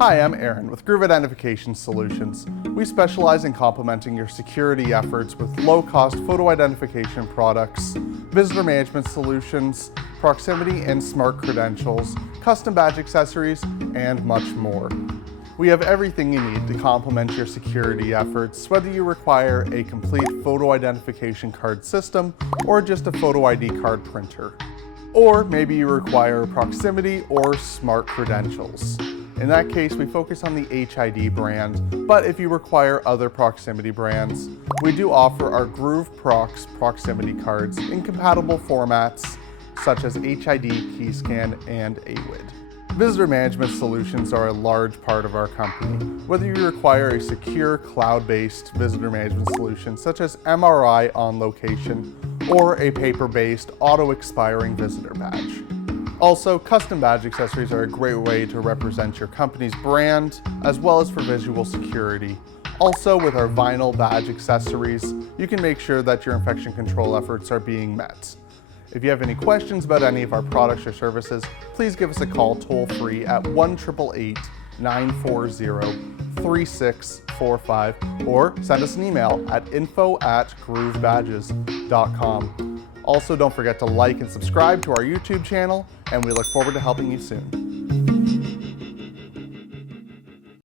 Hi, I'm Aaron with Groove Identification Solutions. We specialize in complementing your security efforts with low-cost photo identification products, visitor management solutions, proximity and smart credentials, custom badge accessories, and much more. We have everything you need to complement your security efforts, whether you require a complete photo identification card system or just a photo ID card printer. Or maybe you require proximity or smart credentials. In that case, we focus on the HID brand, but if you require other proximity brands, we do offer our Groove Prox proximity cards in compatible formats such as HID, Keyscan, and AWID. Visitor management solutions are a large part of our company. Whether you require a secure cloud-based visitor management solution such as MRI on location or a paper-based auto-expiring visitor badge. Also, custom badge accessories are a great way to represent your company's brand, as well as for visual security. Also, with our vinyl badge accessories, you can make sure that your infection control efforts are being met. If you have any questions about any of our products or services, please give us a call toll-free at 1-888-940-3645 or send us an email at info@groovebadges.com. Also, don't forget to like and subscribe to our YouTube channel, and we look forward to helping you soon.